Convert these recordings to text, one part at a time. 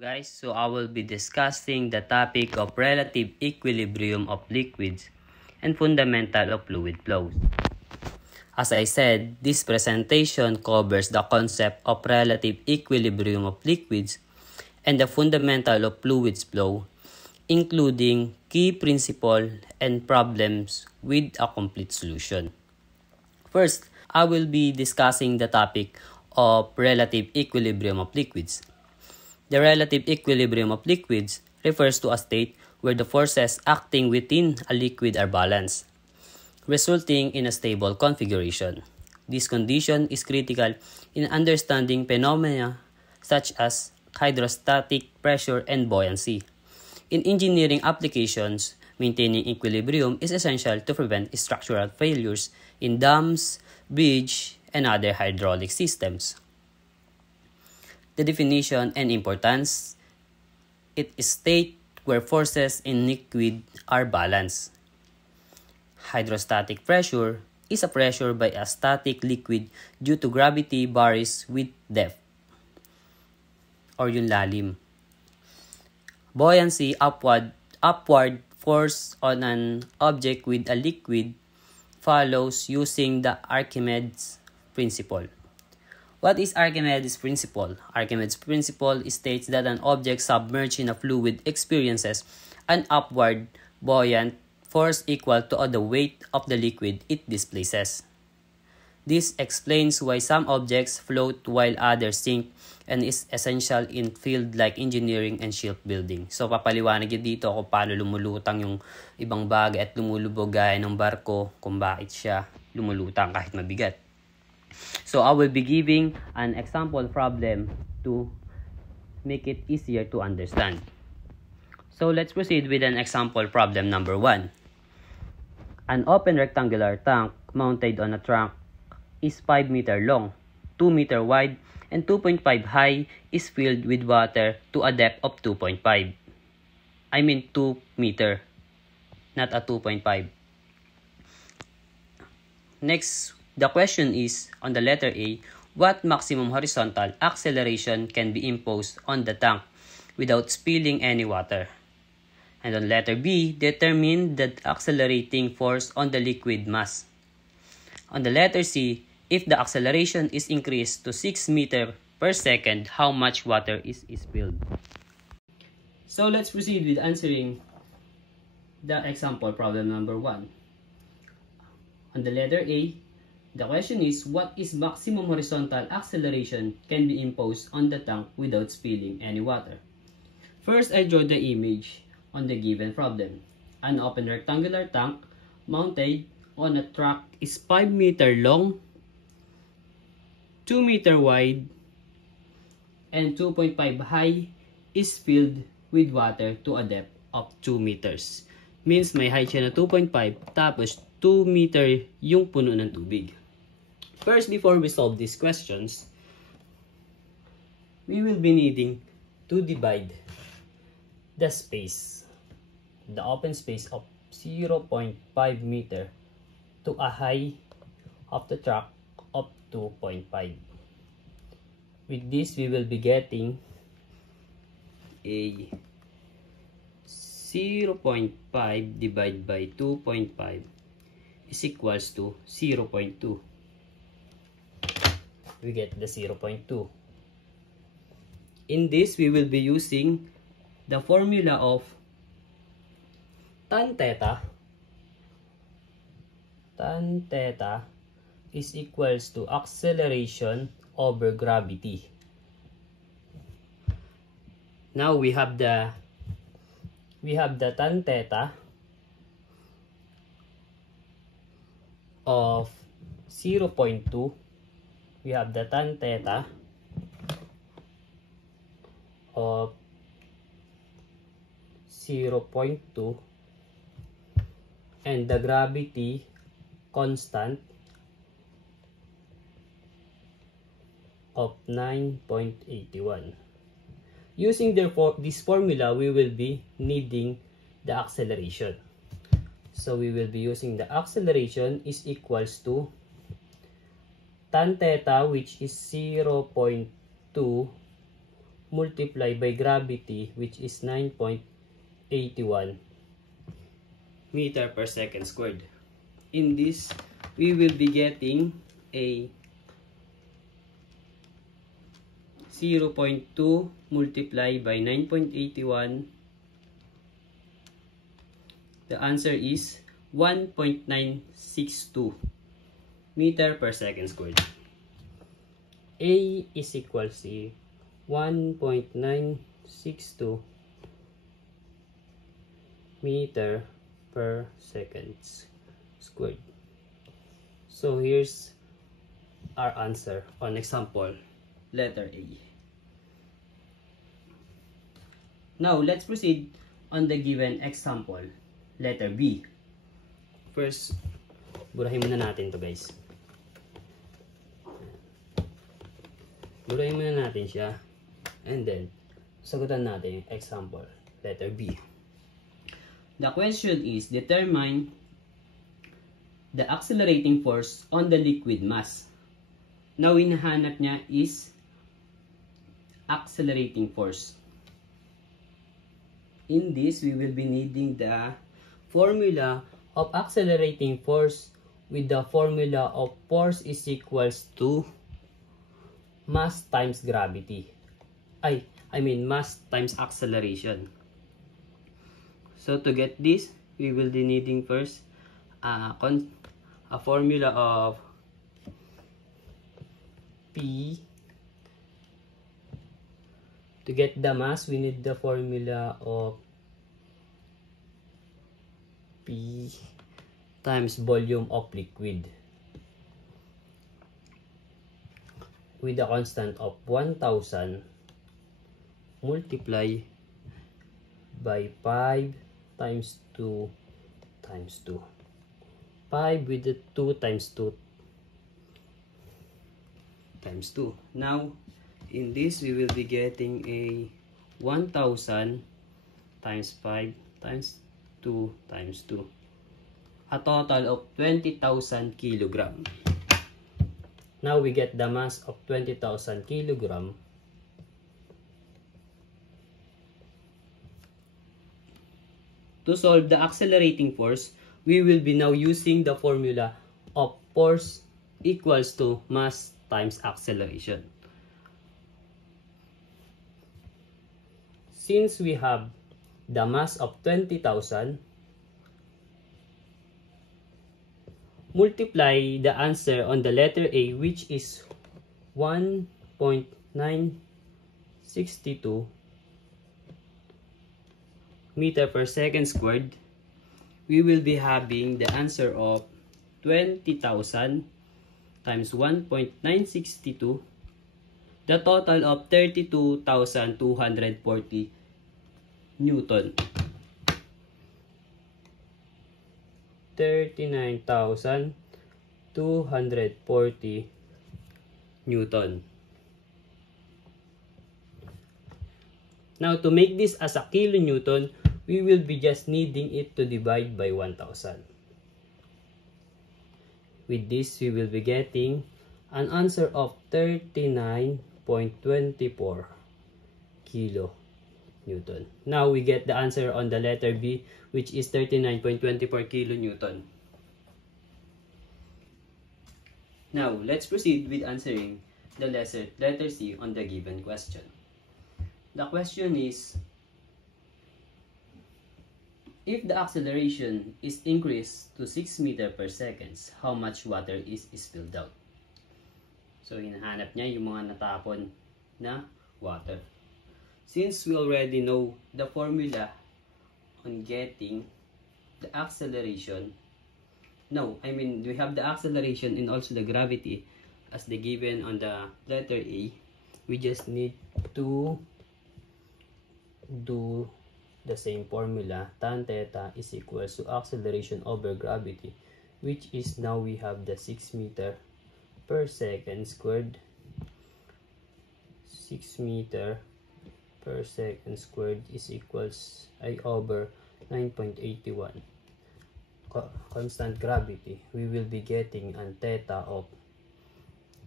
Guys, so I will be discussing the topic of relative equilibrium of liquids and fundamental of fluid flows. As I said, this presentation covers the concept of relative equilibrium of liquids and the fundamental of fluids flow, including key principles and problems with a complete solution. First, I will be discussing the topic of relative equilibrium of liquids. The relative equilibrium of liquids refers to a state where the forces acting within a liquid are balanced, resulting in a stable configuration. This condition is critical in understanding phenomena such as hydrostatic pressure and buoyancy. In engineering applications, maintaining equilibrium is essential to prevent structural failures in dams, bridges, and other hydraulic systems. The definition and importance: it is a state where forces in liquid are balanced. Hydrostatic pressure is a pressure by a static liquid due to gravity varies with depth or yung lalim. Buoyancy, upward force on an object with a liquid, follows using the Archimedes principle. What is Archimedes' principle? Archimedes' principle states that an object submerged in a fluid experiences an upward buoyant force equal to the weight of the liquid it displaces. This explains why some objects float while others sink and is essential in field like engineering and shipbuilding. So papaliwanag yun dito kung paano lumulutang yung ibang bagay at lumulubog gaya ng barko, kung bakit siya lumulutang kahit mabigat. So I will be giving an example problem to make it easier to understand. So let's proceed with an example problem number 1. An open rectangular tank mounted on a trunk is 5 meter long, 2 meter wide, and 2.5 high is filled with water to a depth of 2.5. I mean 2 meter, not a 2.5. Next, the question is, on the letter A, what maximum horizontal acceleration can be imposed on the tank without spilling any water? And on letter B, determine the accelerating force on the liquid mass. On the letter C, if the acceleration is increased to 6 meters per second, how much water is spilled? So let's proceed with answering the example problem number 1. On the letter A, the question is, what is maximum horizontal acceleration can be imposed on the tank without spilling any water? First, I draw the image on the given problem. An open rectangular tank mounted on a truck is 5 meter long, 2 meter wide, and 2.5 high is filled with water to a depth of 2 meters. Means may height siya na 2.5 tapos 2 meter yung puno ng tubig. First, before we solve these questions, we will be needing to divide the space, the open space of 0.5 meter to a height of the truck of 2.5. With this, we will be getting a 0.5 divided by 2.5 is equals to 0.2. We get the 0.2. In this, we will be using the formula of tan theta. Tan theta is equals to acceleration over gravity. Now we have the tan theta of 0.2. We have the tan theta of 0.2 and the gravity constant of 9.81. Using this formula, we will be needing the acceleration. So we will be using the acceleration is equals to tan theta, which is 0.2 multiplied by gravity, which is 9.81 meter per second squared. In this, we will be getting a 0.2 multiplied by 9.81. The answer is 1.962 meter per second squared. A is equal to 1.962 meter per second squared. So here's our answer on example letter A. Now let's proceed on the given example letter B. First, burahin muna natin to guys. Burahin muna natin siya. And then, sagutan natin yung example letter B. The question is, determine the accelerating force on the liquid mass. Now, hinahanap niya is accelerating force. In this, we will be needing the formula of accelerating force with the formula of force is equals to mass times gravity. I mean mass times acceleration. So to get this, we will be needing first a formula of P. To get the mass, we need the formula of P times volume of liquid with a constant of 1000 multiply by 5 times 2 times 2. 5 with the 2 times 2 times 2. Now, in this, we will be getting a 1000 times 5 times 2 times 2. A total of 20,000 kilogram. Now, we get the mass of 20,000 kilogram. To solve the accelerating force, we will be now using the formula of force equals to mass times acceleration. Since we have the mass of 20,000, multiply the answer on the letter A, which is 1.962 meter per second squared. We will be having the answer of 20,000 times 1.962, the total of 32,240 Newton. 39,240 Newton. Now, to make this as a kilonewton, we will be just needing it to divide by 1,000. With this, we will be getting an answer of 39.24 kilonewton. Now, we get the answer on the letter B, which is 39.24 kilonewton. Now, let's proceed with answering the letter C on the given question. The question is, if the acceleration is increased to 6 meters per second, how much water is spilled out? So, hinahanap niya yung mga natapon na water. Since we already know the formula on getting the acceleration, we have the acceleration and also the gravity as the given on the letter A. We just need to do the same formula. Tan theta is equals to acceleration over gravity, which is now we have the 6 meters per second squared. 6 meters per second squared is equals I over 9.81. Constant gravity, we will be getting an theta of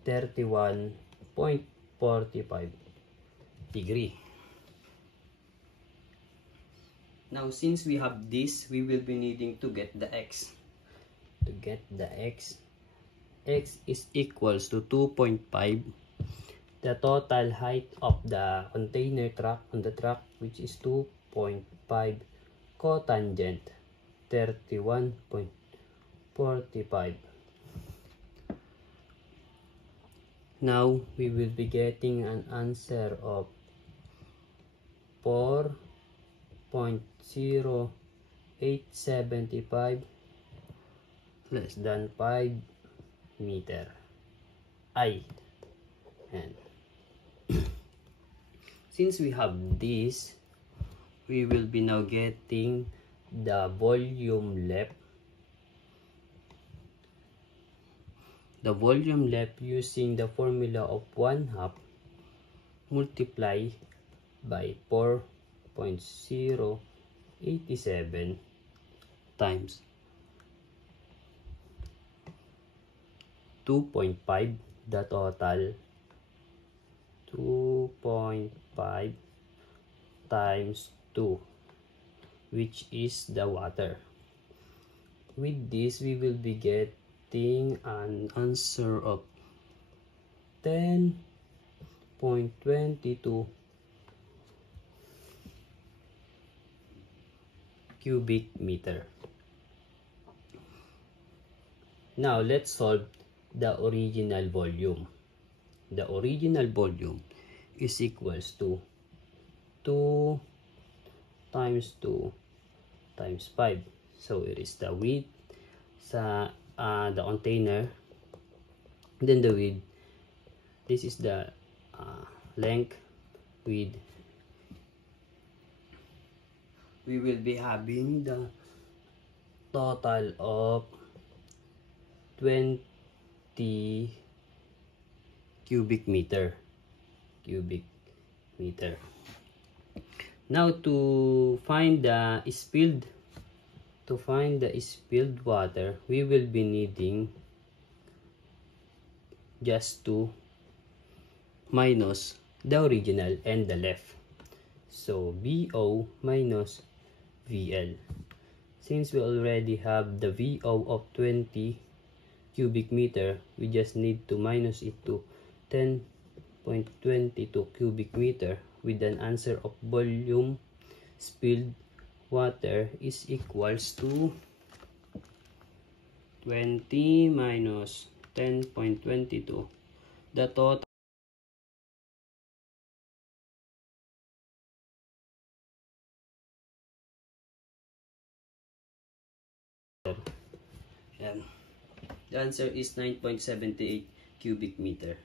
31.45 degree. Now, since we have this, we will be needing to get the x. To get the x is equals to 2.5. The total height of the container truck on the truck, which is 2.5, cotangent 31.45. Now we will be getting an answer of 4.0875 less than 5 meter. And since we have this, we will be now getting the volume left. The volume left using the formula of 1/2 multiply by 4.087 times 2.5, the total 2.5 times 2, which is the water. With this, we will be getting an answer of 10.22 cubic meter. Now let's solve the original volume. The original volume is equals to 2 times 2 times 5. So it is the width sa the container, then the width. This is the length, width. We will be having the total of 20 cubic meter. Now to find the spilled water, we will be needing just to minus the original and the left. So VO minus VL. Since we already have the VO of 20 cubic meter, we just need to minus it to 10.22 cubic meter with an answer of volume spilled water is equals to 20 minus 10.22. The total the answer is 9.78 cubic meter.